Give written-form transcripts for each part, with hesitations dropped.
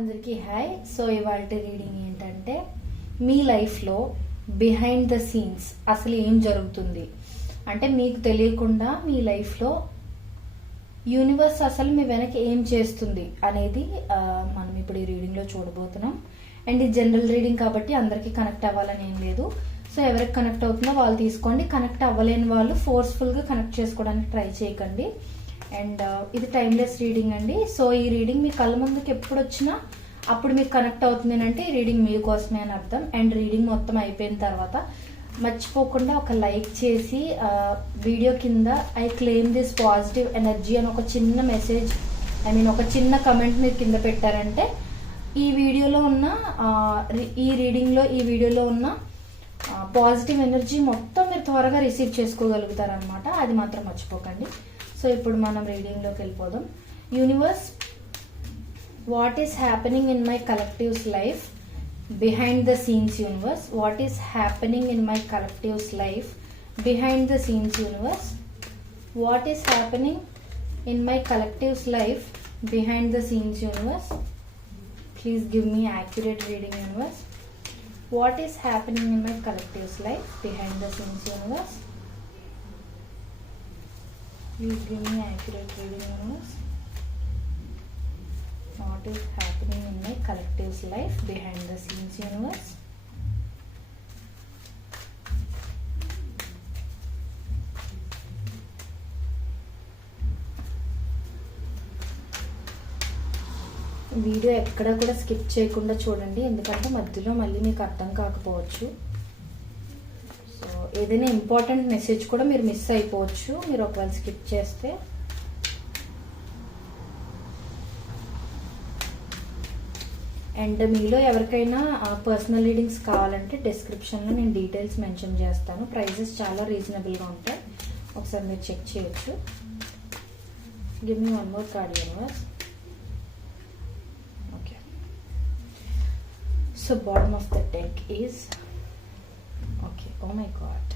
అందరికీ hi. So ఇవాళ reading ఏంటంటే మీ లైఫ్లో బిహైండ్ ద సీన్స్ అసలు ఏం జరుగుతుంది అంటే మీకు తెలియకుండా మీ లైఫ్లో యూనివర్స్ అసలు మీ వెనక ఏం చేస్తుంది అనేది మనం ఇప్పుడు ఈ రీడింగ్లో చూడబోతున్నాం. అండ్ ఇది జనరల్ రీడింగ్ కాబట్టి అందరికీ కనెక్ట్ అవ్వాలని ఏం లేదు. సో ఎవరికి కనెక్ట్ అవుతుందో వాళ్ళు తీసుకోండి. కనెక్ట్ అవ్వలేని వాళ్ళు ఫోర్స్ఫుల్గా కనెక్ట్ చేసుకోవడానికి ట్రై చేయకండి. అండ్ ఇది టైమ్లెస్ రీడింగ్ అండి. సో ఈ రీడింగ్ మీ కళ్ళ ముందుకు ఎప్పుడు వచ్చినా అప్పుడు మీకు కనెక్ట్ అవుతుంది అంటే ఈ రీడింగ్ మీకోసమే అని అర్థం. అండ్ రీడింగ్ మొత్తం అయిపోయిన తర్వాత మర్చిపోకుండా ఒక లైక్ చేసి వీడియో కింద I claim this positive energy అని ఒక చిన్న మెసేజ్ ఒక చిన్న కమెంట్ మీరు కింద పెట్టారంటే ఈ వీడియోలో ఉన్న ఈ వీడియోలో ఉన్న పాజిటివ్ ఎనర్జీ మొత్తం మీరు త్వరగా రిసీవ్ చేసుకోగలుగుతారనమాట. అది మాత్రం మర్చిపోకండి. సో ఇప్పుడు మనం రీడింగ్లోకి వెళ్ళిపోదాం. Universe, what is happening in my collectives life behind the scenes? Universe, what is happening in my collectives life behind the scenes? Universe, what is happening in my collectives life behind the scenes? Universe, please give me accurate reading. Universe, what is happening in my collective's life behind the scenes? Universe, please give me accurate reading. Universe, what is happening in my collective's life behind the scenes? Universe, video ఎక్కడ కూడా skip చేయకుండా చూడండి, ఎందుకంటే మధ్యలో మళ్ళీ మీకు అర్థం కాకపోవచ్చు. సో ఏదైనా ఇంపార్టెంట్ మెసేజ్ కూడా మీరు మిస్ అయిపోవచ్చు మీరు ఒకవేళ స్కిప్ చేస్తే. అండ్ మీలో ఎవరికైనా పర్సనల్ రీడింగ్స్ కావాలంటే డిస్క్రిప్షన్లో నేను డీటెయిల్స్ మెన్షన్ చేస్తాను. ప్రైజెస్ చాలా రీజనబుల్గా ఉంటాయి, ఒకసారి మీరు చెక్ చేయొచ్చు. Give me one more card. Universe, so bottom of the deck is okay. Oh my god,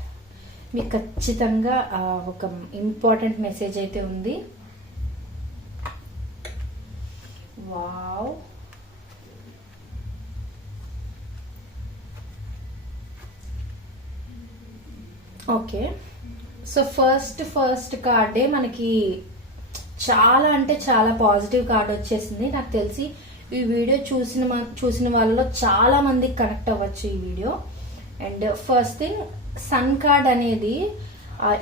మీకు ఖచ్చితంగా ఒక ఇంపార్టెంట్ మెసేజ్ అయితే ఉంది. Wow, okay. సో ఫస్ట్ కార్డే మనకి చాలా అంటే చాలా పాజిటివ్ కార్డ్ వచ్చేసింది. నాకు తెలిసి ఈ వీడియో చూసిన వాళ్ళలో చాలా మందికి కనెక్ట్ అవ్వచ్చు ఈ video. And first thing, sun card అనేది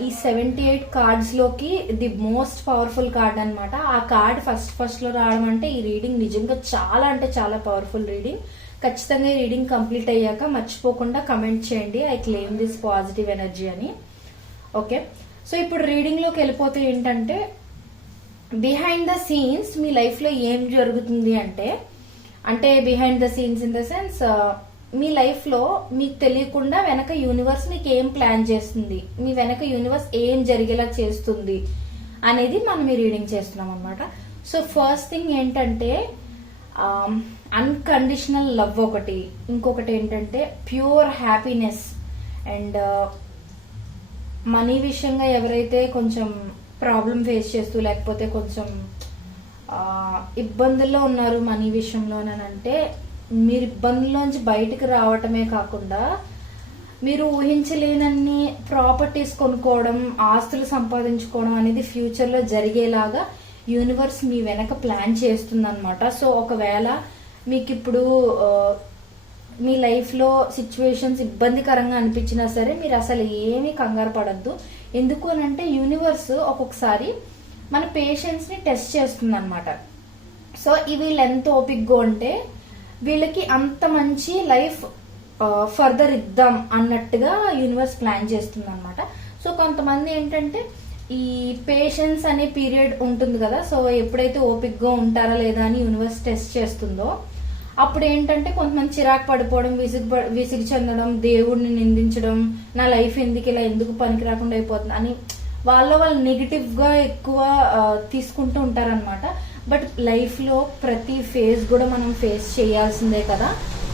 ఈ 78 కార్డ్స్ లోకి ది మోస్ట్ పవర్ఫుల్ కార్డ్ అనమాట. ఆ కార్డ్ ఫస్ట్ లో రావడం అంటే ఈ రీడింగ్ నిజంగా చాలా అంటే చాలా పవర్ఫుల్ రీడింగ్. ఖచ్చితంగా ఈ రీడింగ్ కంప్లీట్ అయ్యాక మర్చిపోకుండా కమెంట్ చేయండి I claim this positive energy అని. ఓకే, సో ఇప్పుడు రీడింగ్ లోకి వెళ్ళిపోతే ఏంటంటే behind the scenes me life లో ఏం జరుగుతుంది అంటే behind the scenes in the sense me life లో మీకు తెలియకుండా వెనక యూనివర్స్ మీకు ఏం ప్లాన్ చేస్తుంది, మీ వెనక యూనివర్స్ ఏం జరిగేలా చేస్తుంది అనేది మనం ఈ రీడింగ్ చేస్తున్నాం అనమాట. సో ఫస్ట్ థింగ్ ఏంటంటే అన్కండిషనల్ లవ్ ఒకటి, ఇంకొకటి ఏంటంటే ప్యూర్ హ్యాపీనెస్. అండ్ మనీ విషయంగా ఎవరైతే కొంచెం ప్రాబ్లం ఫేస్ చేస్తూ లేకపోతే కొంచెం ఇబ్బందుల్లో ఉన్నారు మనీ విషయంలో అంటే మీరు ఇబ్బందుల్లోంచి బయటకు రావటమే కాకుండా మీరు ఊహించలేనన్ని ప్రాపర్టీస్ కొనుక్కోవడం, ఆస్తులు సంపాదించుకోవడం అనేది ఫ్యూచర్లో జరిగేలాగా యూనివర్స్ మీ వెనక ప్లాన్ చేస్తుంది అనమాట. సో ఒకవేళ మీకు ఇప్పుడు మీ లైఫ్లో సిచ్యువేషన్స్ ఇబ్బందికరంగా అనిపించినా సరే మీరు అసలు ఏమీ కంగారు పడద్దు. ఎందుకు అనంటే యూనివర్స్ ఒక్కొక్కసారి మన పేషెన్స్ ని టెస్ట్ చేస్తుంది అనమాట. సో వీళ్ళు ఎంత ఓపిక్గా ఉంటే వీళ్ళకి అంత మంచి లైఫ్ ఫర్దర్ ఇద్దాం అన్నట్టుగా యూనివర్స్ ప్లాన్ చేస్తుంది అనమాట. సో కొంతమంది ఏంటంటే ఈ పేషెన్స్ అనే పీరియడ్ ఉంటుంది కదా, సో ఎప్పుడైతే ఓపిక్గా ఉంటారా లేదా అని యూనివర్స్ టెస్ట్ చేస్తుందో అప్పుడు ఏంటంటే కొంతమంది చిరాకు పడిపోవడం, విసిగి చెందడం, దేవుడిని నిందించడం, నా లైఫ్ ఎందుకు పనికి రాకుండా అయిపోతుంది అని వాళ్ళు నెగిటివ్ గా ఎక్కువ తీసుకుంటూ ఉంటారనమాట. బట్ లైఫ్ లో ప్రతి ఫేజ్ కూడా మనం ఫేస్ చేయాల్సిందే కదా.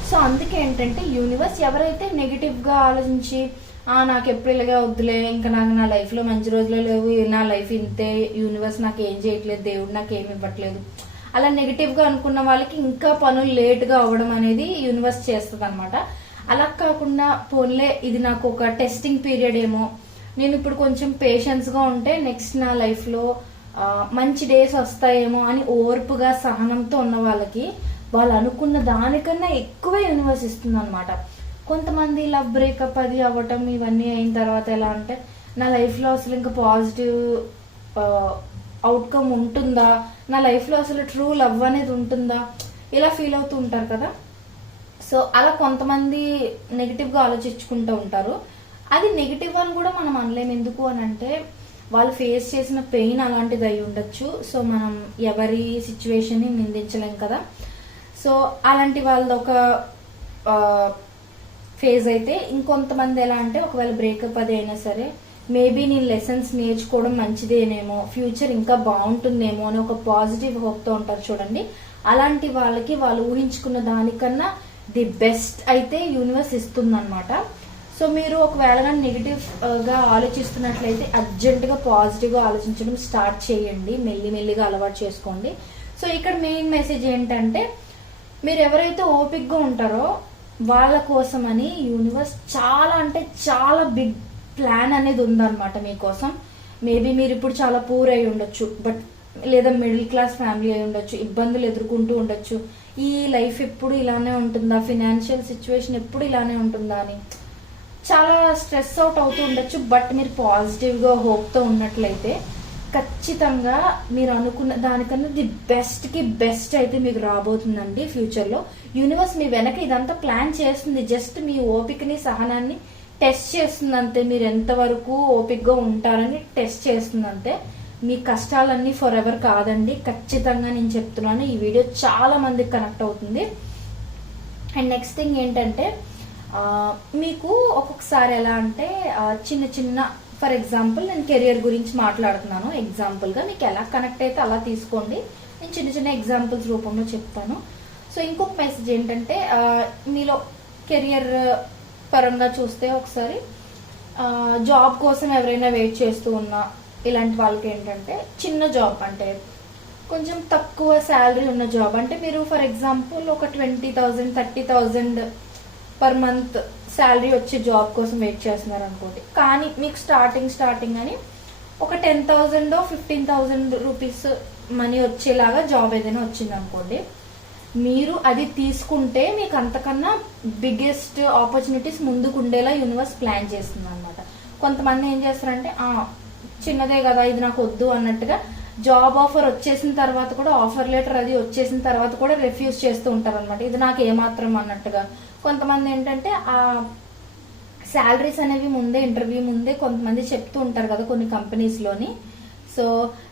సో అందుకే ఏంటంటే యూనివర్స్ ఎవరైతే నెగిటివ్ గా ఆలోచించి నాకు ఎప్పుడు ఇలాగే వద్దులే, ఇంకా నాకు నా లైఫ్ లో మంచి రోజులే లేవు, నా లైఫ్ ఇంతే, యూనివర్స్ నాకు ఏం చేయట్లేదు, దేవుడు నాకు ఏమి ఇవ్వట్లేదు అలా నెగిటివ్ గా అనుకున్న వాళ్ళకి ఇంకా పనులు లేట్ గా అవ్వడం అనేది యూనివర్స్ చేస్తుంది అనమాట. అలా కాకుండా పోన్లే ఇది నాకు ఒక టెస్టింగ్ పీరియడ్ ఏమో, నేను ఇప్పుడు కొంచెం పేషెన్స్ గా ఉంటే నెక్స్ట్ నా లైఫ్ లో మంచి డేస్ వస్తాయేమో అని ఓర్పుగా సహనంతో ఉన్న వాళ్ళకి వాళ్ళు అనుకున్న దానికన్నా ఎక్కువే యూనివర్స్ ఇస్తుంది అనమాట. కొంతమంది లవ్ బ్రేకప్ అది అవ్వటం ఇవన్నీ అయిన తర్వాత ఎలా అంటే నా లైఫ్ లో అసలు ఇంకా పాజిటివ్ అవుట్కమ్ ఉంటుందా, నా లైఫ్ లో అసలు ట్రూ లవ్ అనేది ఉంటుందా, ఇలా ఫీల్ అవుతూ ఉంటారు కదా. సో అలా కొంతమంది నెగిటివ్ గా ఆలోచించుకుంటూ ఉంటారు. అది నెగిటివ్ అని కూడా మనం అనలేము. ఎందుకు అని అంటే వాళ్ళు ఫేస్ చేసిన పెయిన్ అలాంటిది అయి ఉండొచ్చు. సో మనం ఎవరి సిచ్యువేషన్ ని నిందించలేం కదా. సో అలాంటి వాళ్ళది ఒక ఫేజ్ అయితే, ఇంకొంతమంది ఎలా అంటే ఒకవేళ బ్రేకప్ అది అయినా సరే మేబీ నేను లెసన్స్ నేర్చుకోవడం మంచిదేనేమో, ఫ్యూచర్ ఇంకా బాగుంటుందేమో అని ఒక పాజిటివ్ హోప్ తో ఉంటారు చూడండి. అలాంటి వాళ్ళకి వాళ్ళు ఊహించుకున్న దానికన్నా ది బెస్ట్ అయితే యూనివర్స్ ఇస్తుందన్నమాట. సో మీరు ఒకవేళ నెగిటివ్ గా ఆలోచిస్తున్నట్లయితే అర్జెంట్ గా పాజిటివ్ గా ఆలోచించడం స్టార్ట్ చేయండి, మెల్లిమెల్లిగా అలవాటు చేసుకోండి. సో ఇక్కడ మెయిన్ మెసేజ్ ఏంటంటే మీరు ఎవరైతే ఓపిక్ గా ఉంటారో వాళ్ళ కోసమని యూనివర్స్ చాలా అంటే చాలా బిగ్ ప్లాన్ అనేది ఉందన్నమాట మీకోసం. మేబీ మీరు ఇప్పుడు చాలా పూర్ అయి ఉండొచ్చు, బట్ లేదా మిడిల్ క్లాస్ ఫ్యామిలీ అయి ఉండొచ్చు, ఇబ్బందులు ఎదుర్కొంటూ ఉండొచ్చు. ఈ లైఫ్ ఎప్పుడు ఇలానే ఉంటుందా, ఫినాన్షియల్ సిచ్యువేషన్ ఎప్పుడు ఇలానే ఉంటుందా అని చాలా స్ట్రెస్ అవుట్ అవుతూ ఉండొచ్చు. బట్ మీరు పాజిటివ్ గా హోప్ తో ఉన్నట్లయితే ఖచ్చితంగా మీరు అనుకున్న దానికన్నా ది బెస్ట్ కి బెస్ట్ అయితే మీకు రాబోతుందండి ఫ్యూచర్ లో. యూనివర్స్ మీ వెనక ఇదంతా ప్లాన్ చేస్తుంది, జస్ట్ మీ ఓపికని సహనాన్ని టెస్ట్ చేస్తుంది అంతే. మీరు ఎంతవరకు ఓపిక్ గా ఉంటారని టెస్ట్ చేస్తుంది అంతే. మీ కష్టాలన్నీ ఫర్ ఎవర్ కాదండి, ఖచ్చితంగా నేను చెప్తున్నాను. ఈ వీడియో చాలా మందికి కనెక్ట్ అవుతుంది. అండ్ నెక్స్ట్ థింగ్ ఏంటంటే మీకు ఒక్కొక్కసారి ఎలా అంటే చిన్న చిన్న, ఫర్ ఎగ్జాంపుల్ నేను కెరియర్ గురించి మాట్లాడుతున్నాను ఎగ్జాంపుల్ గా, మీకు ఎలా కనెక్ట్ అయితే అలా తీసుకోండి. నేను చిన్న చిన్న ఎగ్జాంపుల్స్ రూపంలో చెప్తాను. సో ఇంకొక మెసేజ్ ఏంటంటే మీలో కెరియర్ పరంగా చూస్తే ఒకసారి జాబ్ కోసం ఎవరైనా వెయిట్ చేస్తూ ఉన్నా ఇలాంటి వాళ్ళకి ఏంటంటే చిన్న జాబ్ అంటే కొంచెం తక్కువ శాలరీ ఉన్న జాబ్, అంటే మీరు ఫర్ ఎగ్జాంపుల్ ఒక 20,000 30,000 పర్ మంత్ శాలరీ వచ్చే జాబ్ కోసం వెయిట్ చేస్తున్నారు అనుకోండి. కానీ మీకు స్టార్టింగ్ అని ఒక 10,000 15,000 రూపీస్ మనీ వచ్చేలాగా జాబ్ ఏదైనా వచ్చింది అనుకోండి, మీరు అది తీసుకుంటే మీకు అంతకన్నా బిగ్గెస్ట్ ఆపర్చునిటీస్ ముందుకు ఉండేలా యూనివర్స్ ప్లాన్ చేస్తుంది అనమాట. కొంతమంది ఏం చేస్తారంటే చిన్నదే కదా ఇది నాకు వద్దు అన్నట్టుగా జాబ్ ఆఫర్ వచ్చేసిన తర్వాత కూడా, ఆఫర్ లెటర్ అది వచ్చేసిన తర్వాత కూడా రిఫ్యూజ్ చేస్తూ ఉంటారు అనమాట, ఇది నాకు ఏమాత్రం అన్నట్టుగా. కొంతమంది ఏంటంటే శాలరీస్ అనేవి ముందే ఇంటర్వ్యూ ముందే కొంతమంది చెప్తూ ఉంటారు కదా కొన్ని కంపెనీస్ లోని. సో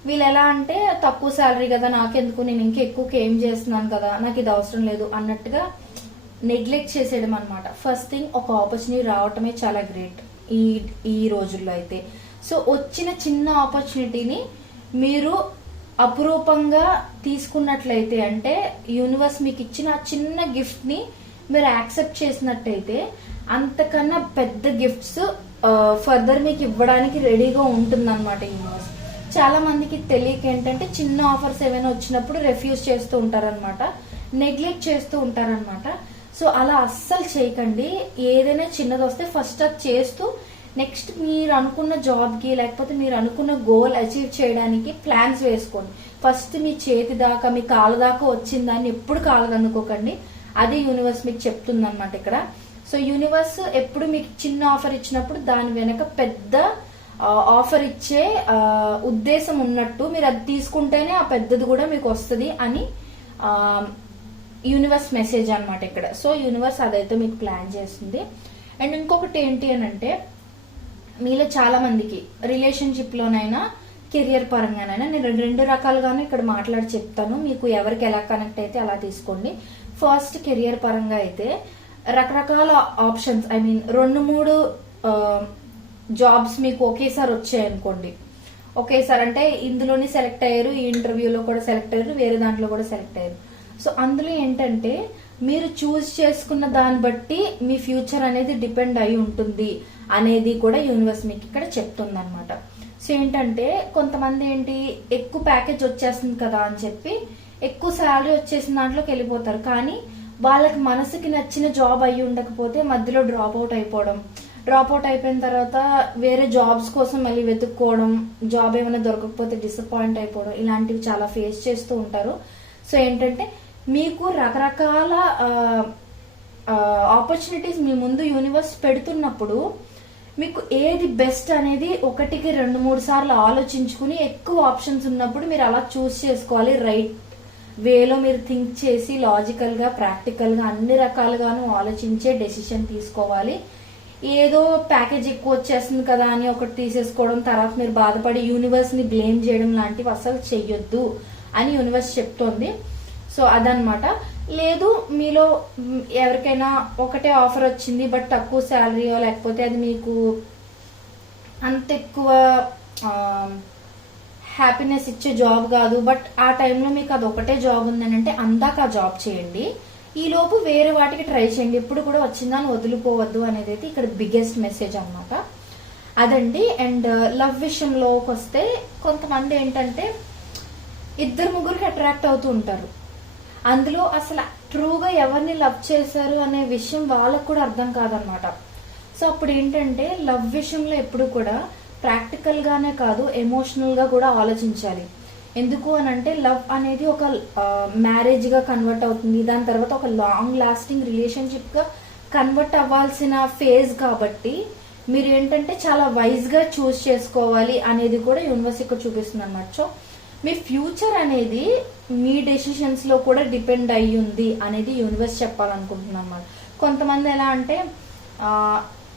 వీళ్ళు ఎలా అంటే తక్కువ శాలరీ కదా నాకెందుకు, నేను ఇంకా ఎక్కువకి ఏం చేస్తున్నాను కదా, నాకు ఇది అవసరం లేదు అన్నట్టుగా నెగ్లెక్ట్ చేసేయడం అనమాట. ఫస్ట్ థింగ్, ఒక ఆపర్చునిటీ రావటమే చాలా గ్రేట్ ఈ రోజుల్లో అయితే. సో వచ్చిన చిన్న ఆపర్చునిటీని మీరు అపురూపంగా తీసుకున్నట్లయితే, అంటే యూనివర్స్ మీకు ఇచ్చిన చిన్న గిఫ్ట్ ని మీరు యాక్సెప్ట్ చేసినట్టయితే అంతకన్నా పెద్ద గిఫ్ట్స్ ఫర్దర్ మీకు ఇవ్వడానికి రెడీగా ఉంటుంది అనమాట యూనివర్స్. చాలా మందికి తెలియక ఏంటంటే చిన్న ఆఫర్స్ ఏమైనా వచ్చినప్పుడు రెఫ్యూజ్ చేస్తూ ఉంటారనమాట, నెగ్లెక్ట్ చేస్తూ ఉంటారనమాట. సో అలా అస్సలు చేయకండి. ఏదైనా చిన్నది వస్తే ఫస్ట్ అది చేస్తూ నెక్స్ట్ మీరు అనుకున్న జాబ్ కి లేకపోతే మీరు అనుకున్న గోల్ అచీవ్ చేయడానికి ప్లాన్స్ వేసుకోండి. ఫస్ట్ మీ చేతి దాకా మీ కాళ్ళ దాకా వచ్చిందని ఎప్పుడు కాలదనుకోకండి. అది యూనివర్స్ మీకు చెప్తుంది అనమాట ఇక్కడ. సో యూనివర్స్ ఎప్పుడు మీకు చిన్న ఆఫర్ ఇచ్చినప్పుడు దాని వెనక పెద్ద ఆఫర్ ఇచ్చే ఉద్దేశం ఉన్నట్టు, మీరు అది తీసుకుంటేనే ఆ పెద్దది కూడా మీకు వస్తుంది అని యూనివర్స్ మెసేజ్ అనమాట ఇక్కడ. సో యూనివర్స్ అదైతే మీకు ప్లాన్ చేస్తుంది. అండ్ ఇంకొకటి ఏంటి అని అంటే మీలో చాలా మందికి రిలేషన్షిప్ లోనైనా కెరియర్ పరంగానైనా నేను రెండు రకాలుగానే ఇక్కడ మాట్లాడి చెప్తాను, మీకు ఎవరికి ఎలా కనెక్ట్ అయితే అలా తీసుకోండి. ఫస్ట్ కెరియర్ పరంగా అయితే రకరకాల ఆప్షన్స్, ఐ మీన్ 2-3 జాబ్స్ మీకు ఒకేసారి వచ్చాయనుకోండి. ఒకేసారి అంటే ఇందులోని సెలెక్ట్ అయ్యారు, ఈ ఇంటర్వ్యూలో కూడా సెలెక్ట్ అయ్యారు, వేరే దాంట్లో కూడా సెలెక్ట్ అయ్యారు. సో అందులో ఏంటంటే మీరు చూస్ చేసుకున్న దాన్ని బట్టి మీ ఫ్యూచర్ అనేది డిపెండ్ అయి ఉంటుంది అనేది కూడా యూనివర్స్ మీకు ఇక్కడ చెప్తుంది అనమాట. సో ఏంటంటే కొంతమంది ఏంటి ఎక్కువ ప్యాకేజ్ వచ్చేస్తుంది కదా అని చెప్పి ఎక్కువ శాలరీ వచ్చేసిన దాంట్లోకి వెళ్ళిపోతారు. కానీ వాళ్ళకి మనసుకి నచ్చిన జాబ్ అయ్యి ఉండకపోతే మధ్యలో డ్రాప్ అవుట్ అయిపోయిన తర్వాత వేరే జాబ్స్ కోసం మళ్ళీ వెతుక్కోవడం, జాబ్ ఏమైనా దొరకకపోతే డిసప్పాయింట్ అయిపోవడం, ఇలాంటివి చాలా ఫేస్ చేస్తూ ఉంటారు. సో ఏంటంటే మీకు రకరకాల ఆపర్చునిటీస్ మీ ముందు యూనివర్స్ పెడుతున్నప్పుడు మీకు ఏది బెస్ట్ అనేది 1కి 2-3 సార్లు ఆలోచించుకుని, ఎక్కువ ఆప్షన్స్ ఉన్నప్పుడు మీరు అలా చూస్ చేసుకోవాలి. రైట్ వేలో మీరు థింక్ చేసి లాజికల్ గా, ప్రాక్టికల్ గా అన్ని రకాలుగాను ఆలోచించే డెసిషన్ తీసుకోవాలి. ఏదో ప్యాకేజ్ ఎక్కువ వచ్చేస్తుంది కదా అని ఒకటి తీసేసుకోవడం, తర్వాత మీరు బాధపడి యూనివర్స్ ని బ్లేమ్ చేయడం లాంటివి అసలు చెయ్యొద్దు అని యూనివర్స్ చెప్తోంది. సో అదనమాట. లేదు మీలో ఎవరికైనా ఒకటే ఆఫర్ వచ్చింది బట్ తక్కువ శాలరీయో, లేకపోతే అది మీకు అంత ఎక్కువ హ్యాపీనెస్ ఇచ్చే జాబ్ కాదు, బట్ ఆ టైంలో మీకు అది ఒకటే జాబ్ ఉందని అంటే అందాక ఆ జాబ్ చేయండి. ఈ లోపు వేరే వాటికి ట్రై చేయండి. ఎప్పుడు కూడా వచ్చిందని వదిలిపోవద్దు అనేది అయితే ఇక్కడ బిగ్గెస్ట్ మెసేజ్ అన్నమాట. అదండి. అండ్ లవ్ విషయంలోకి వస్తే కొంతమంది ఏంటంటే 2-3కి అట్రాక్ట్ అవుతూ ఉంటారు. అందులో అసలు ట్రూగా ఎవరిని లవ్ చేశారు అనే విషయం వాళ్ళకు కూడా అర్థం కాదనమాట. సో అప్పుడు ఏంటంటే లవ్ విషయంలో ఎప్పుడు కూడా ప్రాక్టికల్ గానే కాదు, ఎమోషనల్ గా కూడా ఆలోచించాలి. ఎందుకు అని అంటే లవ్ అనేది ఒక మ్యారేజ్ గా కన్వర్ట్ అవుతుంది, దాని తర్వాత ఒక లాంగ్ లాస్టింగ్ రిలేషన్షిప్ గా కన్వర్ట్ అవ్వాల్సిన ఫేజ్. కాబట్టి మీరు ఏంటంటే చాలా వైజ్ గా చూస్ చేసుకోవాలి అనేది కూడా యూనివర్స్ ఇక్కడ చూపిస్తుంది అన్నమాట. సో మీ ఫ్యూచర్ అనేది మీ డెసిషన్స్ లో కూడా డిపెండ్ అయ్యి ఉంది అనేది యూనివర్స్ చెప్పాలనుకుంటున్నాం అన్నమాట. కొంతమంది ఎలా అంటే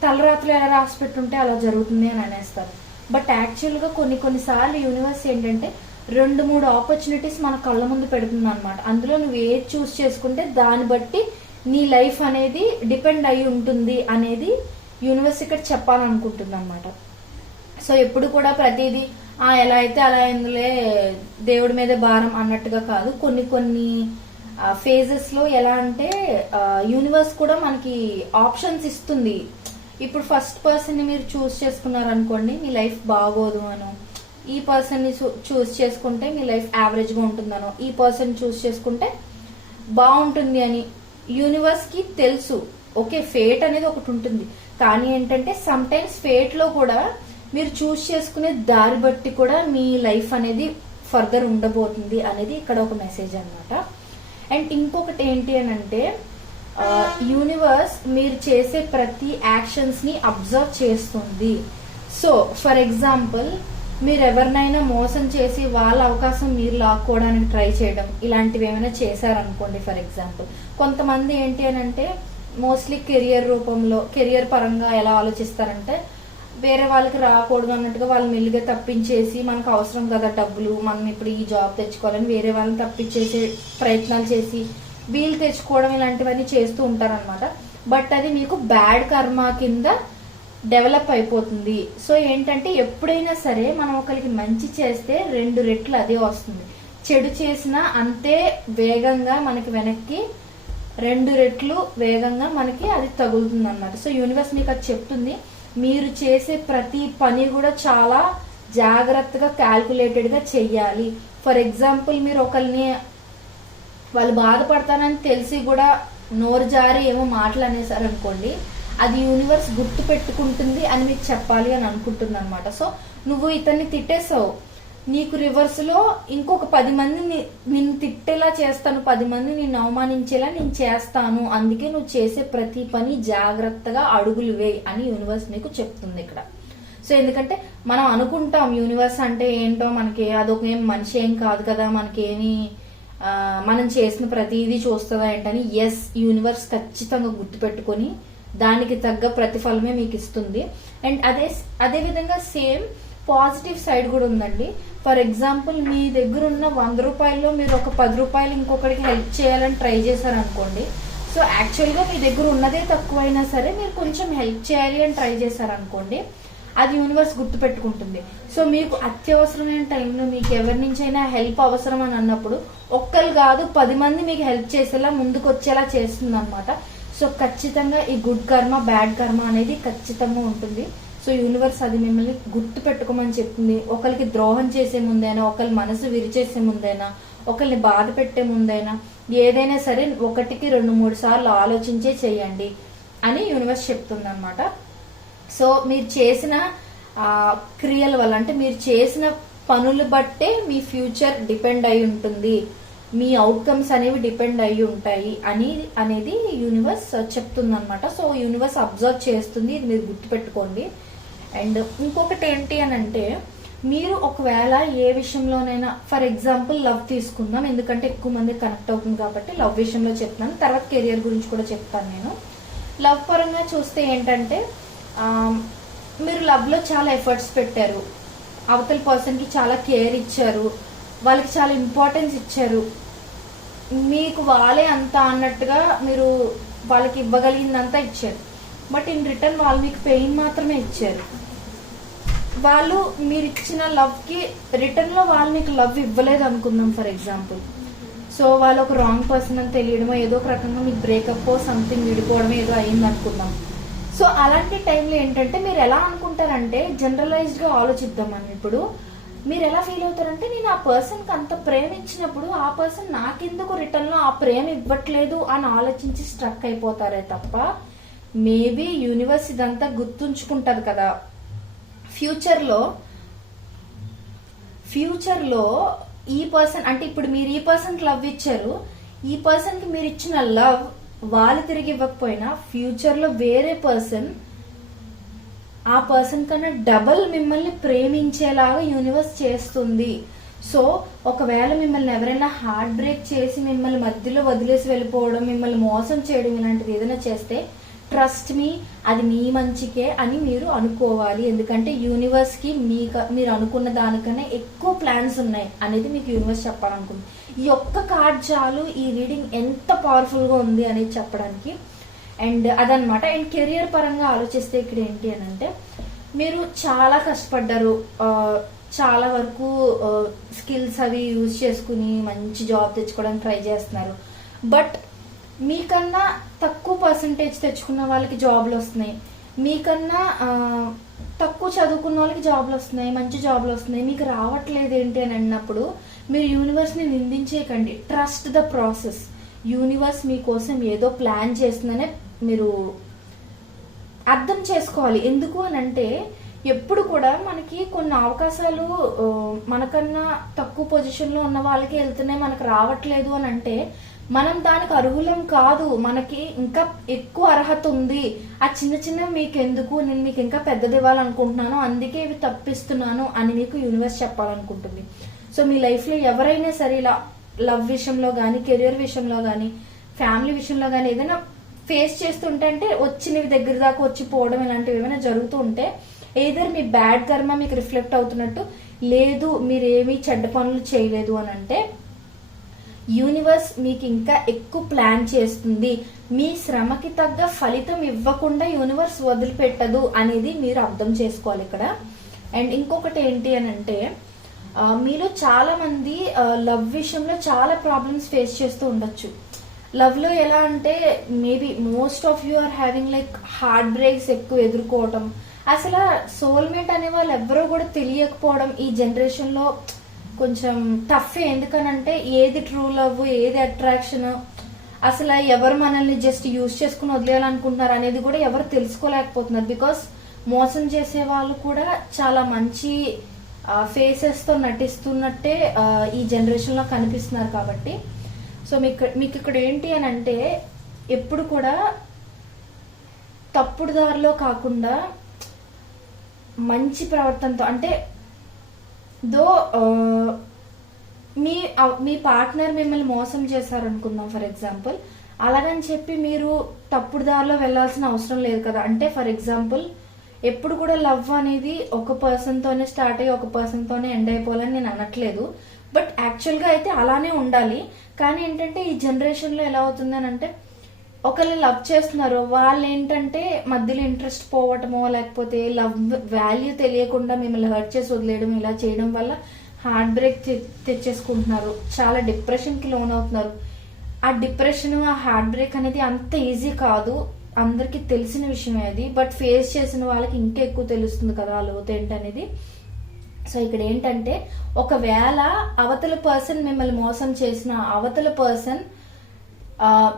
తలరాత్రులు ఎలా రాసి పెట్టుంటే అలా జరుగుతుంది అని అనేస్తారు. బట్ యాక్చువల్ గా కొన్నిసార్లు యూనివర్స్ ఏంటంటే 2-3 ఆపర్చునిటీస్ మన కళ్ళ ముందు పెడుతుంది అనమాట. అందులో నువ్వు ఏది చూస్ చేసుకుంటే దాన్ని బట్టి నీ లైఫ్ అనేది డిపెండ్ అయి ఉంటుంది అనేది యూనివర్స్ ఇక్కడ చెప్పాలనుకుంటుంది అనమాట. సో ఎప్పుడు కూడా ప్రతిదీ ఎలా అయితే అలా ఎందులే దేవుడి మీద భారం అన్నట్టుగా కాదు. కొన్ని ఫేజెస్ లో ఎలా అంటే యూనివర్స్ కూడా మనకి ఆప్షన్స్ ఇస్తుంది. ఇప్పుడు ఫస్ట్ పర్సన్ ని మీరు చూస్ చేసుకున్నారు అనుకోండి, మీ లైఫ్ బాగోదు అను. ఈ పర్సన్ ని చూస్ చేసుకుంటే మీ లైఫ్ యావరేజ్ గా ఉంటుందనో, ఈ పర్సన్ చూస్ చేసుకుంటే బాగుంటుంది అని యూనివర్స్ కి తెలుసు. ఓకే, ఫేట్ అనేది ఒకటి ఉంటుంది, కానీ ఏంటంటే సమ్ టైమ్స్ ఫేట్ లో కూడా మీరు చూస్ చేసుకునే దారి బట్టి కూడా మీ లైఫ్ అనేది ఫర్దర్ ఉండబోతుంది అనేది ఇక్కడ ఒక మెసేజ్ అన్నమాట. అండ్ ఇంకొకటి ఏంటి అని అంటే యూనివర్స్ మీరు చేసే ప్రతి యాక్షన్స్ ని అబ్జర్వ్ చేస్తుంది. సో ఫర్ ఎగ్జాంపుల్ మీరు ఎవరినైనా మోసం చేసి వాళ్ళ అవకాశం మీరు లాక్కోవడానికి ట్రై చేయడం, ఇలాంటివి ఏమైనా చేశారనుకోండి. ఫర్ ఎగ్జాంపుల్ కొంతమంది ఏంటి అని అంటే మోస్ట్లీ కెరియర్ పరంగా ఎలా ఆలోచిస్తారంటే వేరే వాళ్ళకి రాకూడదు అన్నట్టుగా వాళ్ళు మెల్లిగా తప్పించేసి, మనకు అవసరం కదా డబ్బులు, మనం ఇప్పుడు ఈ జాబ్ తెచ్చుకోవాలని వేరే వాళ్ళని తప్పించేసే ప్రయత్నాలు చేసి వీళ్ళు తెచ్చుకోవడం ఇలాంటివన్నీ చేస్తూ ఉంటారనమాట. బట్ అది మీకు బ్యాడ్ కర్మ కింద డెవలప్ అయిపోతుంది. సో ఏంటంటే ఎప్పుడైనా సరే మనం ఒకరికి మంచి చేస్తే 2 రెట్లు అదే వస్తుంది. చెడు చేసినా అంతే వేగంగా మనకి వెనక్కి 2 రెట్లు వేగంగా మనకి అది తగులుతుంది అన్నమాట. సో యూనివర్స్ మీకు అది చెప్తుంది. మీరు చేసే ప్రతి పని కూడా చాలా జాగ్రత్తగా క్యాల్కులేటెడ్ గా చెయ్యాలి. ఫర్ ఎగ్జాంపుల్ మీరు ఒకరిని వాళ్ళు బాధపడతానని తెలిసి కూడా నోరు జారి ఏమో మాటలు అనేసారు అనుకోండి, అది యూనివర్స్ గుర్తు పెట్టుకుంటుంది అని మీకు చెప్పాలి అని అనుకుంటుంది అనమాట. సో నువ్వు ఇతన్ని తిట్టేసావు, నీకు రివర్స్ లో ఇంకొక 10 మంది నిన్ను తిట్టేలా చేస్తాను, 10 మంది నిన్ను అవమానించేలా నేను చేస్తాను, అందుకే నువ్వు చేసే ప్రతి పని జాగ్రత్తగా అడుగులు వేయి అని యూనివర్స్ నీకు చెప్తుంది ఇక్కడ. సో ఎందుకంటే మనం అనుకుంటాం యూనివర్స్ అంటే ఏంటో, మనకి అదొక ఏం మనిషి ఏం కాదు కదా, మనకేమి మనం చేసిన ప్రతిదీ చూస్తుందా ఏంటని. ఎస్, యూనివర్స్ ఖచ్చితంగా గుర్తుపెట్టుకొని దానికి తగ్గ ప్రతిఫలమే మీకు ఇస్తుంది. అండ్ అదే విధంగా సేమ్ పాజిటివ్ సైడ్ కూడా ఉందండి. ఫర్ ఎగ్జాంపుల్ మీ దగ్గర ఉన్న 100 రూపాయల్లో మీరు ఒక 10 రూపాయలు ఇంకొకరికి హెల్ప్ చేయాలని ట్రై చేశారనుకోండి. సో యాక్చువల్ గా మీ దగ్గర ఉన్నదే తక్కువైనా సరే మీరు కొంచెం హెల్ప్ చేయాలి అని ట్రై చేశారనుకోండి, అది యూనివర్స్ గుర్తు పెట్టుకుంటుంది. సో మీకు అత్యవసరమైన టైంలో మీకు ఎవరి నుంచి అయినా హెల్ప్ అవసరం అని అన్నప్పుడు ఒక్కరు కాదు 10 మంది మీకు హెల్ప్ చేసేలా ముందుకు వచ్చేలా చేస్తుంది అనమాట. సో ఖచ్చితంగా ఈ గుడ్ కర్మ బ్యాడ్ కర్మ అనేది ఖచ్చితంగా ఉంటుంది. సో యూనివర్స్ అది మిమ్మల్ని గుర్తు పెట్టుకోమని చెప్తుంది. ఒకరికి ద్రోహం చేసే ముందైనా, ఒకరి మనసు విరిచేసే ముందైనా, ఒకరిని బాధ పెట్టే ముందైనా ఏదైనా సరే 1కి 2-3 సార్లు ఆలోచించే చేయండి అని యూనివర్స్ చెప్తుంది అనమాట. సో మీరు చేసిన క్రియల వల్ల అంటే మీరు చేసిన పనులు బట్టే మీ ఫ్యూచర్ డిపెండ్ అయి ఉంటుంది, మీ అవుట్కమ్స్ అనేవి డిపెండ్ అయి ఉంటాయి అనేది యూనివర్స్ చెప్తుంది అనమాట. సో యూనివర్స్ అబ్జర్వ్ చేస్తుంది, ఇది మీరు గుర్తుపెట్టుకోండి. అండ్ ఇంకొకటి ఏంటి అని అంటే, మీరు ఒకవేళ ఏ విషయంలోనైనా, ఫర్ ఎగ్జాంపుల్ లవ్ తీసుకుందాం, ఎందుకంటే ఎక్కువ మంది కనెక్ట్ అవుతుంది కాబట్టి లవ్ విషయంలో చెప్తాను, తర్వాత కెరియర్ గురించి కూడా చెప్తాను. నేను లవ్ పరంగా చూస్తే ఏంటంటే, మీరు లవ్ లో చాలా ఎఫర్ట్స్ పెట్టారు, అవతల పర్సన్ కి చాలా కేర్ ఇచ్చారు, వాళ్ళకి చాలా ఇంపార్టెన్స్ ఇచ్చారు, మీకు వాళ్ళే అంత అన్నట్టుగా మీరు వాళ్ళకి ఇవ్వగలిగిందంతా ఇచ్చారు. బట్ ఇన్ రిటర్న్ వాళ్ళు మీకు పెయిన్ మాత్రమే ఇచ్చారు. వాళ్ళు మీరు ఇచ్చిన లవ్ కి రిటర్న్ లో వాళ్ళు మీకు లవ్ ఇవ్వలేదు అనుకుందాం ఫర్ ఎగ్జాంపుల్. సో వాళ్ళు ఒక రాంగ్ పర్సన్ అని తెలియడమో, ఏదో ఒక రకంగా మీకు బ్రేకప్ సంథింగ్ విడిపోవడమో ఏదో అయింది అనుకుందాం. సో అలాంటి టైంలో ఏంటంటే మీరు ఎలా అనుకుంటారంటే, జనరలైజ్డ్ గా ఆలోచిద్దాం మనం. ఇప్పుడు మీరు ఎలా ఫీల్ అవుతారంటే, నేను ఆ పర్సన్ కి అంత ప్రేమ ఇచ్చినప్పుడు ఆ పర్సన్ నాకెందుకు రిటర్న్ లో ఆ ప్రేమ ఇవ్వట్లేదు అని ఆలోచించి స్ట్రక్ అయిపోతారే తప్ప, మేబీ యూనివర్స్ ఇదంతా గుర్తుంచుకుంటది కదా. ఫ్యూచర్ లో ఈ పర్సన్ అంటే, ఇప్పుడు మీరు ఈ పర్సన్ కి లవ్ ఇచ్చారు, ఈ పర్సన్ కి మీరు ఇచ్చిన లవ్ వాళ్ళు తిరిగి ఇవ్వకపోయినా ఫ్యూచర్ లో వేరే పర్సన్ ఆ పర్సన్ కన్నా డబల్ మిమ్మల్ని ప్రేమించేలాగా యూనివర్స్ చేస్తుంది. సో ఒకవేళ మిమ్మల్ని ఎవరైనా హార్ట్ బ్రేక్ చేసి మిమ్మల్ని మధ్యలో వదిలేసి వెళ్ళిపోవడం, మిమ్మల్ని మోసం చేయడం ఇలాంటిది ఏదైనా చేస్తే, ట్రస్ట్ మీ, అది మీ మంచికే అని మీరు అనుకోవాలి. ఎందుకంటే యూనివర్స్ కి మీరు అనుకున్న దానికన్నా ఎక్కువ ప్లాన్స్ ఉన్నాయి అనేది మీకు యూనివర్స్ చెప్పాలనుకుంది. ఈ ఒక్క కార్డ్ చాలు ఈ రీడింగ్ ఎంత పవర్ఫుల్ గా ఉంది అనేది చెప్పడానికి. అండ్ అదనమాట. అండ్ కెరియర్ పరంగా ఆలోచిస్తే ఇక్కడ ఏంటి అని అంటే, మీరు చాలా కష్టపడ్డారు, చాలా వరకు స్కిల్స్ అవి యూజ్ చేసుకుని మంచి జాబ్ తెచ్చుకోవడానికి ట్రై చేస్తున్నారు. బట్ మీకన్నా తక్కువ పర్సంటేజ్ తెచ్చుకున్న వాళ్ళకి జాబ్లు వస్తున్నాయి, మీకన్నా తక్కువ చదువుకున్న వాళ్ళకి జాబ్లు వస్తున్నాయి, మంచి జాబ్లు వస్తున్నాయి, మీకు రావట్లేదు ఏంటి అని అన్నప్పుడు మీరు యూనివర్స్ ని నిందించేయకండి. Trust the process. యూనివర్స్ మీకోసం ఏదో ప్లాన్ చేస్తుందనే మీరు అర్థం చేసుకోవాలి. ఎందుకు అని అంటే, ఎప్పుడు కూడా మనకి కొన్ని అవకాశాలు మనకన్నా తక్కువ పొజిషన్ లో ఉన్న వాళ్ళకి వెళ్తున్నాయి, మనకు రావట్లేదు అని అంటే మనం దానికి అర్హులం కాదు, మనకి ఇంకా ఎక్కువ అర్హత ఉంది. ఆ చిన్న చిన్న మీకు ఎందుకు, నేను మీకు ఇంకా పెద్దది ఇవ్వాలనుకుంటున్నాను, అందుకే ఇవి తప్పిస్తున్నాను అని మీకు యూనివర్స్ చెప్పాలనుకుంటుంది. సో మీ లైఫ్ లో ఎవరైనా సరే ఇలా లవ్ విషయంలో గానీ, కెరియర్ విషయంలో గానీ, ఫ్యామిలీ విషయంలో గానీ ఏదైనా ఫేస్ చేస్తుంటే, అంటే వచ్చినవి దగ్గర దాకా వచ్చి పోవడం ఇలాంటివి ఏమైనా జరుగుతూ ఉంటే, ఏదర్ మీ బ్యాడ్ కర్మ మీకు రిఫ్లెక్ట్ అవుతున్నట్టు, లేదు మీరేమీ చెడ్డ పనులు చేయలేదు అని అంటే, యూనివర్స్ మీకు ఇంకా ఎక్కువ ప్లాన్ చేస్తుంది. మీ శ్రమకి తగ్గ ఫలితం ఇవ్వకుండా యూనివర్స్ వదిలిపెట్టదు అనేది మీరు అర్థం చేసుకోవాలి ఇక్కడ. అండ్ ఇంకొకటి ఏంటి అని అంటే, మీలో చాలా మంది లవ్ విషయంలో చాలా ప్రాబ్లమ్స్ ఫేస్ చేస్తూ ఉండొచ్చు. లవ్ లో ఎలా అంటే, maybe most of you are having like heart breaks ఎక్కువ ఎదుర్కోవడం, అసలు సోల్మేట్ అనే వాళ్ళు ఎవరో కూడా తెలియకపోవడం ఈ జనరేషన్ లో కొంచెం టఫ్. ఎందుకనంటే ఏది ట్రూ లవ్, ఏది అట్రాక్షన్, అసలు ఎవరు మనల్ని జస్ట్ యూజ్ చేసుకుని వదిలేయాలనుకుంటున్నారు అనేది కూడా ఎవరు తెలుసుకోలేకపోతున్నారు. బికాస్ మోసం చేసే వాళ్ళు కూడా చాలా మంచి ఫేసెస్ తో నటిస్తున్నట్టే ఈ జనరేషన్ లో కనిపిస్తున్నారు. కాబట్టి సో మీకు ఇక్కడ ఏంటి అని అంటే, ఎప్పుడు కూడా తప్పుడు దారిలో కాకుండా మంచి ప్రవర్తనతో, అంటే దో మీ పార్ట్నర్ మిమ్మల్ని మోసం చేశారు అనుకుందాం ఫర్ ఎగ్జాంపుల్, అలాగని చెప్పి మీరు తప్పుడు దారిలో వెళ్లాల్సిన అవసరం లేదు కదా. అంటే ఫర్ ఎగ్జాంపుల్, ఎప్పుడు కూడా లవ్ అనేది ఒక పర్సన్ తోనే స్టార్ట్ అయ్యి ఒక పర్సన్ తోనే ఎండ్ అయిపోవాలని నేను అనట్లేదు. బట్ యాక్చువల్ గా అయితే అలానే ఉండాలి. కానీ ఏంటంటే ఈ జనరేషన్ లో ఎలా అవుతుంది అని అంటే, ఒకళ్ళు లవ్ చేస్తున్నారు, వాళ్ళు ఏంటంటే మధ్యలో ఇంట్రెస్ట్ పోవటమో, లేకపోతే లవ్ వాల్యూ తెలియకుండా మిమ్మల్ని హర్ట్ చేసి వదిలేయడం, ఇలా చేయడం వల్ల హార్ట్ బ్రేక్ తెచ్చేసుకుంటున్నారు, చాలా డిప్రెషన్ కి లోన్ అవుతున్నారు. ఆ డిప్రెషన్, ఆ హార్ట్ బ్రేక్ అనేది అంత ఈజీ కాదు, అందరికి తెలిసిన విషయమే అది. బట్ ఫేస్ చేసిన వాళ్ళకి ఇంకా ఎక్కువ తెలుస్తుంది కదా ఆ లోతు ఏంటనేది. సో ఇక్కడ ఏంటంటే ఒకవేళ అవతల పర్సన్ మిమ్మల్ని మోసం చేసిన, అవతల పర్సన్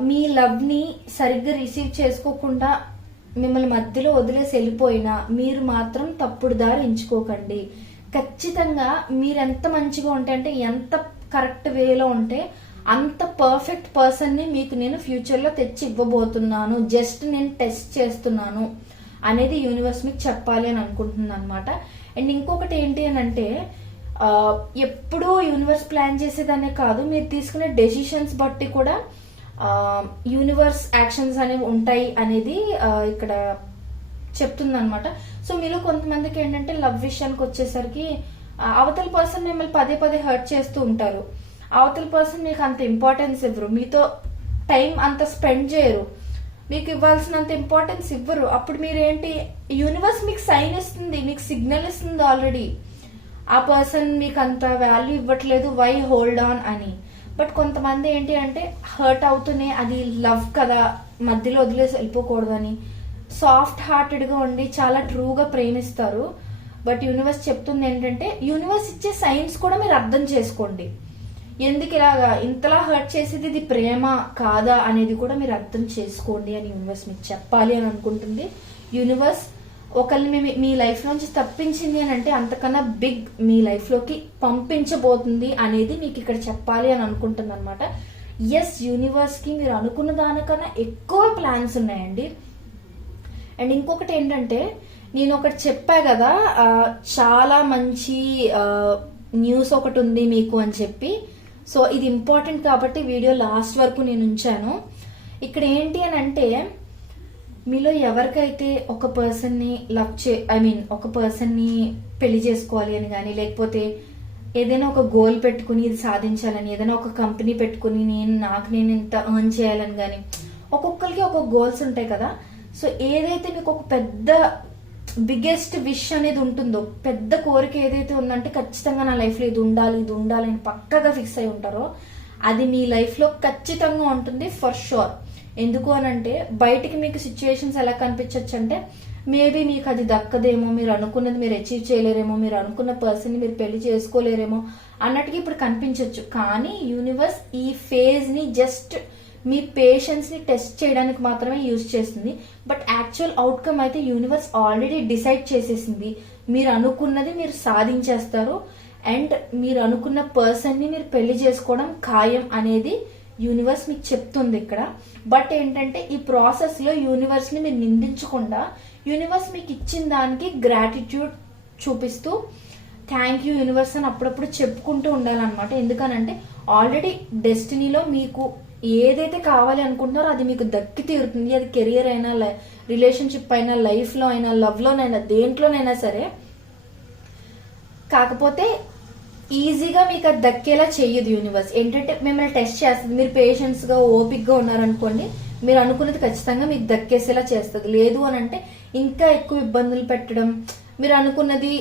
మీ లవ్ ని సరిగ్గా రిసీవ్ చేసుకోకుండా మిమ్మల్ని మధ్యలో వదిలేసి వెళ్ళిపోయినా మీరు మాత్రం తప్పుడు దారి ఎంచుకోకండి. ఖచ్చితంగా మీరు ఎంత మంచిగా ఉంటే, అంటే ఎంత కరెక్ట్ వేలో ఉంటే అంత పర్ఫెక్ట్ పర్సన్ ని మీకు నేను ఫ్యూచర్ లో తెచ్చి ఇవ్వబోతున్నాను, జస్ట్ నేను టెస్ట్ చేస్తున్నాను అనేది యూనివర్స్ మీకు చెప్పాలి అని అనుకుంటున్నాను అనమాట. అండ్ ఇంకొకటి ఏంటి అని అంటే ఎప్పుడూ యూనివర్స్ ప్లాన్ చేసేదనే కాదు, మీరు తీసుకునే డెసిషన్స్ బట్టి కూడా యూనివర్స్ యాక్షన్స్ అనేవి ఉంటాయి అనేది ఇక్కడ చెప్తుంది అనమాట. సో మీలో కొంతమందికి ఏంటంటే లవ్ విషయానికి వచ్చేసరికి అవతల పర్సన్ మిమ్మల్ని పదే పదే హర్ట్ చేస్తూ ఉంటారు. అవతల పర్సన్ మీకు అంత ఇంపార్టెన్స్ ఇవ్వరు, మీతో టైం అంత స్పెండ్ చేయరు, మీకు ఇవ్వాల్సినంత ఇంపార్టెన్స్ ఇవ్వరు. అప్పుడు మీరేంటి, యూనివర్స్ మీకు సైన్ ఇస్తుంది, మీకు సిగ్నల్ ఇస్తుంది ఆల్రెడీ, ఆ పర్సన్ మీకు అంత వాల్యూ ఇవ్వట్లేదు, వై హోల్డ్ ఆన్ అని. బట్ కొంతమంది ఏంటి అంటే హర్ట్ అవుతూనే అది లవ్ కదా, మధ్యలో వదిలేసి వెళ్ళిపోకూడదు అని సాఫ్ట్ హార్టెడ్ గా ఉండి చాలా ట్రూగా ప్రేమిస్తారు. బట్ యూనివర్స్ చెప్తుంది ఏంటంటే యూనివర్స్ ఇచ్చే సైన్స్ కూడా మీరు అర్థం చేసుకోండి. ఎందుకు ఇలాగా ఇంతలా హర్ట్ చేసేది ఇది ప్రేమ కాదా అనేది కూడా మీరు అర్థం చేసుకోండి అని యూనివర్స్ మీకు చెప్పాలి అని అనుకుంటుంది. యూనివర్స్ ఒకరిని మీ లైఫ్ నుంచి తప్పించింది అని అంటే అంతకన్నా బిగ్ మీ లైఫ్ లోకి పంపించబోతుంది అనేది మీకు ఇక్కడ చెప్పాలి అని అనుకుంటుంది అనమాట. ఎస్, యూనివర్స్ కి మీరు అనుకున్న దానికన్నా ఎక్కువ ప్లాన్స్ ఉన్నాయండి. అండ్ ఇంకొకటి ఏంటంటే నేను ఒకటి చెప్పా కదా, చాలా మంచి న్యూస్ ఒకటి ఉంది మీకు అని చెప్పి. సో ఇది ఇంపార్టెంట్ కాబట్టి వీడియో లాస్ట్ వరకు నేను ఉంచాను. ఇక్కడ ఏంటి అని అంటే మీలో ఎవరికైతే ఒక పర్సన్ ని ఒక పర్సన్ ని పెళ్లి చేసుకోవాలి అని కానీ, లేకపోతే ఏదైనా ఒక గోల్ పెట్టుకుని ఇది సాధించాలని, ఏదైనా ఒక కంపెనీ పెట్టుకుని నేను ఇంత ఎర్న్ చేయాలని కానీ, ఒక్కొక్కరికి ఒక్కొక్క గోల్స్ ఉంటాయి కదా. సో ఏదైతే మీకు ఒక పెద్ద బిగ్గెస్ట్ విష్ అనేది ఉంటుందో, పెద్ద కోరిక ఏదైతే ఉందంటే ఖచ్చితంగా నా లైఫ్ లో ఇది ఉండాలి అని పక్కగా ఫిక్స్ అయి ఉంటారో అది మీ లైఫ్ లో ఖచ్చితంగా ఉంటుంది ఫర్ షూర్. ఎందుకు అనంటే బయటికి మీకు సిచ్యువేషన్స్ ఎలా కనిపించవచ్చు అంటే మేబీ మీకు అది దక్కదేమో, మీరు అనుకున్నది మీరు అచీవ్ చేయలేరేమో, మీరు అనుకున్న పర్సన్ ని మీరు పెళ్లి చేసుకోలేరేమో అన్నట్టుగా ఇప్పుడు కనిపించవచ్చు. కానీ యూనివర్స్ ఈ ఫేజ్ ని జస్ట్ మీ పేషెన్స్ ని టెస్ట్ చేయడానికి మాత్రమే యూజ్ చేస్తుంది. బట్ యాక్చువల్ అవుట్కమ్ అయితే యూనివర్స్ ఆల్రెడీ డిసైడ్ చేసేసింది. మీరు అనుకున్నది మీరు సాధించేస్తారు అండ్ మీరు అనుకున్న పర్సన్ ని మీరు పెళ్లి చేసుకోవడం ఖాయం అనేది యూనివర్స్ మీకు చెప్తుంది ఇక్కడ. బట్ ఏంటంటే ఈ ప్రాసెస్ లో యూనివర్స్ ని మీరు నిందించకుండా యూనివర్స్ మీకు ఇచ్చిన దానికి గ్రాటిట్యూడ్ చూపిస్తూ థ్యాంక్ యూ యూనివర్స్ అని అప్పుడప్పుడు చెప్పుకుంటూ ఉండాలన్నమాట. ఎందుకనంటే ఆల్రెడీ డెస్టినీలో మీకు ఏదైతే కావాలి అనుకుంటున్నారో అది మీకు దక్కి తీరుతుంది. అది కెరియర్ అయినా, రిలేషన్షిప్ అయినా, లైఫ్ లో అయినా, లవ్ లోనైనా, దేంట్లోనైనా సరే. కాకపోతే ఈజీగా మీకు అది దక్కేలా చెయ్యదు యూనివర్స్. ఏంటంటే మిమ్మల్ని టెస్ట్ చేస్తుంది. మీరు పేషెన్స్ గా ఓపిక్ గా ఉన్నారనుకోండి, మీరు అనుకున్నది ఖచ్చితంగా మీకు దక్కేసేలా చేస్తుంది. లేదు అని అంటే ఇంకా ఎక్కువ ఇబ్బందులు పెట్టడం, మీరు అనుకున్నది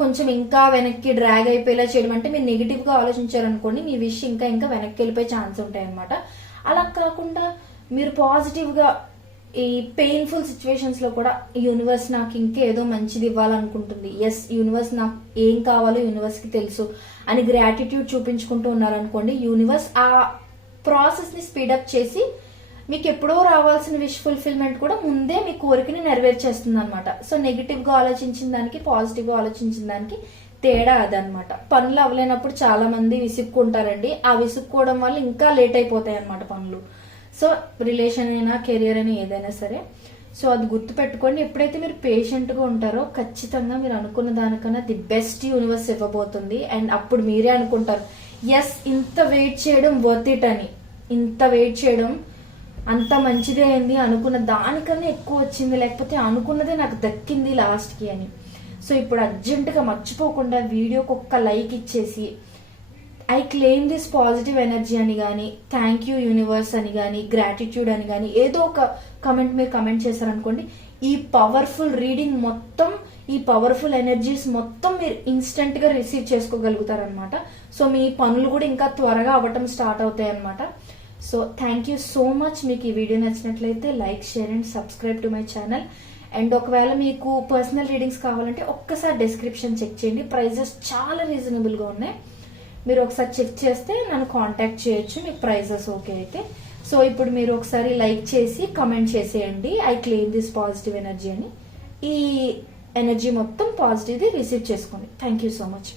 కొంచెం ఇంకా వెనక్కి డ్రాగ్ అయిపోయేలా చేయడం, అంటే మీరు నెగిటివ్ గా ఆలోచించారనుకోండి మీ విష్ ఇంకా వెనక్కి వెళ్ళిపోయే ఛాన్స్ ఉంటాయి అనమాట. అలా కాకుండా మీరు పాజిటివ్ గా ఈ పెయిన్ఫుల్ సిచ్యువేషన్స్ లో కూడా యూనివర్స్ నాకు ఇంకేదో మంచిది ఇవ్వాలనుకుంటుంది, ఎస్ యూనివర్స్ నాకు ఏం కావాలో యూనివర్స్ కి తెలుసు అని గ్రాటిట్యూడ్ చూపించుకుంటూ ఉన్నారనుకోండి, యూనివర్స్ ఆ ప్రాసెస్ ని స్పీడప్ చేసి మీకు ఎప్పుడో రావాల్సిన విష్ ఫుల్ఫిల్మెంట్ కూడా ముందే మీ కోరికని నెరవేర్చేస్తుంది అనమాట. సో నెగిటివ్ గా ఆలోచించిన దానికి పాజిటివ్ గా ఆలోచించిన దానికి తేడా అదనమాట. పనులు అవ్వలేనప్పుడు చాలా మంది విసుక్కుంటారండి. ఆ విసుక్కోవడం వల్ల ఇంకా లేట్ అయిపోతాయి అనమాట పనులు. సో రిలేషన్ అయినా, కెరియర్ అయినా, ఏదైనా సరే. సో అది గుర్తు పెట్టుకోండి. ఎప్పుడైతే మీరు పేషెంట్ గా ఉంటారో ఖచ్చితంగా మీరు అనుకున్న దానికన్నా ది బెస్ట్ యూనివర్స్ ఇవ్వబోతుంది. అండ్ అప్పుడు మీరే అనుకుంటారు ఎస్ ఇంత వెయిట్ చేయడం వర్త్ ఇట్ అని, ఇంత వెయిట్ చేయడం అంత మంచిదే అయింది, అనుకున్న దానికన్నా ఎక్కువ వచ్చింది, లేకపోతే అనుకున్నదే నాకు దక్కింది లాస్ట్ కి అని. సో ఇప్పుడు అర్జెంట్ గా మర్చిపోకుండా వీడియోకి ఒక్క లైక్ ఇచ్చేసి I claim this positive energy అని గానీ, థ్యాంక్ యూ యూనివర్స్ అని గానీ, గ్రాటిట్యూడ్ అని గానీ ఏదో ఒక కమెంట్ మీరు కమెంట్ చేశారనుకోండి, ఈ పవర్ఫుల్ రీడింగ్ మొత్తం, ఈ పవర్ఫుల్ ఎనర్జీస్ మొత్తం మీరు ఇన్స్టెంట్ గా రిసీవ్ చేసుకోగలుగుతారనమాట. సో మీ పనులు కూడా ఇంకా త్వరగా అవ్వటం స్టార్ట్ అవుతాయి అనమాట. So thank you so much. మీకు ఈ వీడియో నచ్చినట్లయితే like, share and subscribe to my channel. And ఒకవేళ మీకు పర్సనల్ రీడింగ్స్ కావాలంటే ఒక్కసారి డిస్క్రిప్షన్ చెక్ చేయండి. ప్రైజెస్ చాలా రీజనబుల్గా ఉన్నాయి. మీరు ఒకసారి చెక్ చేస్తే నన్ను కాంటాక్ట్ చేయొచ్చు మీకు ప్రైజెస్ ఓకే అయితే. సో ఇప్పుడు మీరు ఒకసారి లైక్ చేసి కమెంట్ చేసేయండి I claim this positive energy అని. ఈ ఎనర్జీ మొత్తం పాజిటివ్ది రిసీవ్ చేసుకోండి. Thank you so much.